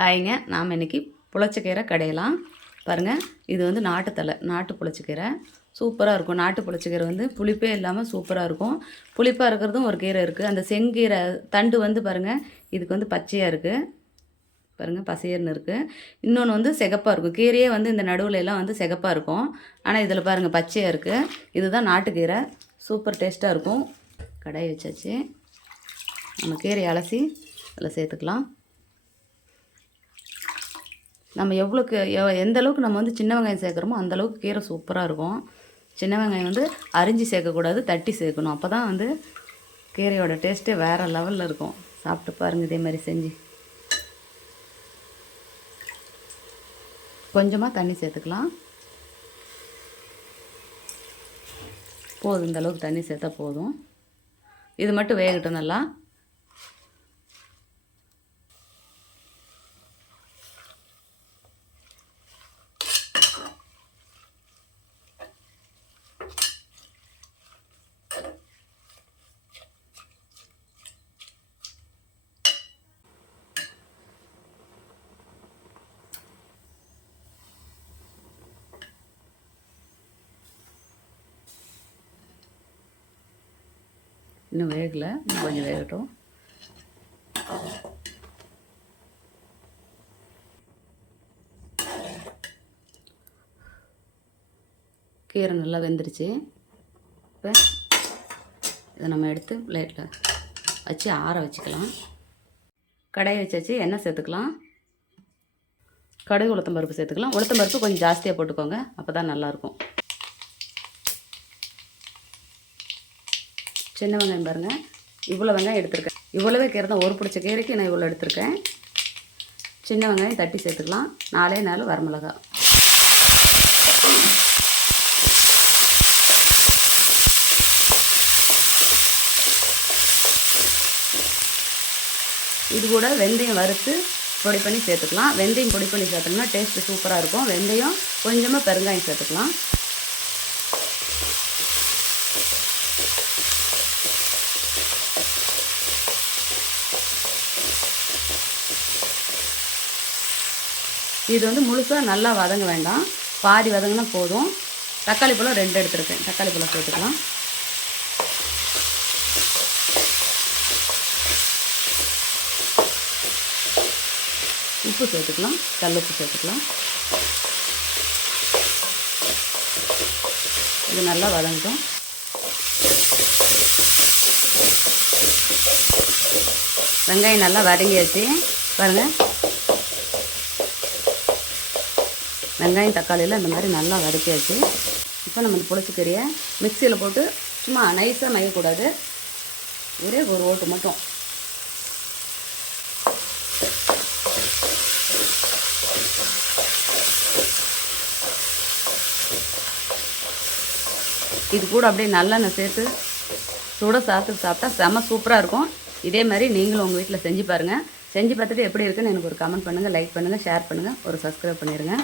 ஹாய்ங்க, நாம் இன்றைக்கி புளிச்சக்கீரை கடையலாம் பாருங்கள். இது வந்து நாட்டு புளிச்சக்கீரை சூப்பராக இருக்கும். நாட்டு புளிச்சக்கீரை வந்து புளிப்பே இல்லாமல் சூப்பராக இருக்கும். புளிப்பாக இருக்கிறதும் ஒரு கீரை இருக்குது. அந்த செங்கீரை தண்டு வந்து பாருங்கள், இதுக்கு வந்து பச்சையாக இருக்குது பாருங்கள், பசையர்னு இருக்குது. இன்னொன்று வந்து சிகப்பாக இருக்கும். கீரையே வந்து இந்த நடுவில் எல்லாம் வந்து சிகப்பாக இருக்கும். ஆனால் இதில் பாருங்கள் பச்சையாக இருக்குது. இதுதான் நாட்டுக்கீரை, சூப்பர் டேஸ்ட்டாக இருக்கும். கடாயை வச்சாச்சு. நம்ம கீரையை அலசி அதில் சேர்த்துக்கலாம். நம்ம எந்த அளவுக்கு நம்ம வந்து சின்ன வெங்காயம் சேர்க்குறோமோ அந்தளவுக்கு கீரை சூப்பராக இருக்கும். சின்ன வெங்காயம் வந்து அரிஞ்சு சேர்க்கக்கூடாது, தட்டி சேர்க்கணும். அப்போ தான் வந்து கீரையோட டேஸ்ட்டே வேறு லெவலில் இருக்கும். சாப்பிட்டு பாருங்கள் இதே மாதிரி செஞ்சு. கொஞ்சமாக தண்ணி சேர்த்துக்கலாம். போதும், இந்த அளவுக்கு தண்ணி சேர்த்தா போதும். இது மட்டும் வேகட்டும் நல்லா. இன்னும் வேகலை, கொஞ்சம் வேகட்டும். கீரை நல்லா வெந்துருச்சு. இப்போ இதை நம்ம எடுத்து பிளேட்டில் வச்சு ஆற வச்சுக்கலாம். கடாயை வச்சு எண்ணெய் சேர்த்துக்கலாம். கடுகு உளுத்தம் பருப்பு சேர்த்துக்கலாம். உளுத்தம் பருப்பு கொஞ்சம் ஜாஸ்தியாக போட்டுக்கோங்க, அப்போ தான் நல்லாயிருக்கும். சின்ன வெங்காயம் பாருங்கள், இவ்வளோ வெங்காயம் எடுத்துருக்கேன். இவ்வளோவே கீரை தான், ஒரு பிடிச்ச கீரைக்கு நான் இவ்வளோ எடுத்துருக்கேன். சின்ன வெங்காயம் தட்டி சேர்த்துக்கலாம். 4 வரமிளகா. இது கூட வெந்தயம் வறுத்து பொடி பண்ணி சேர்த்துக்கலாம். வெந்தயம் பொடி பண்ணி சேர்த்தோம்னா டேஸ்ட்டு சூப்பராக இருக்கும். வெந்தயம் கொஞ்சமாக பெருங்காயம் சேர்த்துக்கலாம். இது வந்து முழுசாக நல்லா வதங்க வேண்டாம், பாதி வதங்கினா போதும். தக்காளி பழம் 2 எடுத்துருக்கேன். தக்காளி பழம் சேர்த்துக்கலாம். உப்பு சேர்த்துக்கலாம், கல்லுப்பு சேர்த்துக்கலாம். இது நல்லா வதங்கட்டும். வெங்காயம் நல்லா வதங்கியாச்சு பாருங்கள். வெங்காயம் தக்காளியில் இந்த மாதிரி நல்லா வதக்கியாச்சு. இப்போ நம்ம இந்த புளிச்சக்கீரையை மிக்சியில் போட்டு சும்மா நைஸாக மையக்கூடாது, ஒரே ஒரு ஓட்டு மட்டும். இது கூட அப்படியே நல்லெண்ணெய் சேர்த்து சுட சாப்பிட்டா செம்ம சூப்பராக இருக்கும். இதே மாதிரி நீங்களும் உங்கள் வீட்டில் செஞ்சு பாருங்கள். செஞ்சு பார்த்துட்டு எப்படி இருக்குன்னு எனக்கு ஒரு கமெண்ட் பண்ணுங்கள், லைக் பண்ணுங்கள், ஷேர் பண்ணுங்கள், ஒரு சப்ஸ்கிரைப் பண்ணிடுங்க.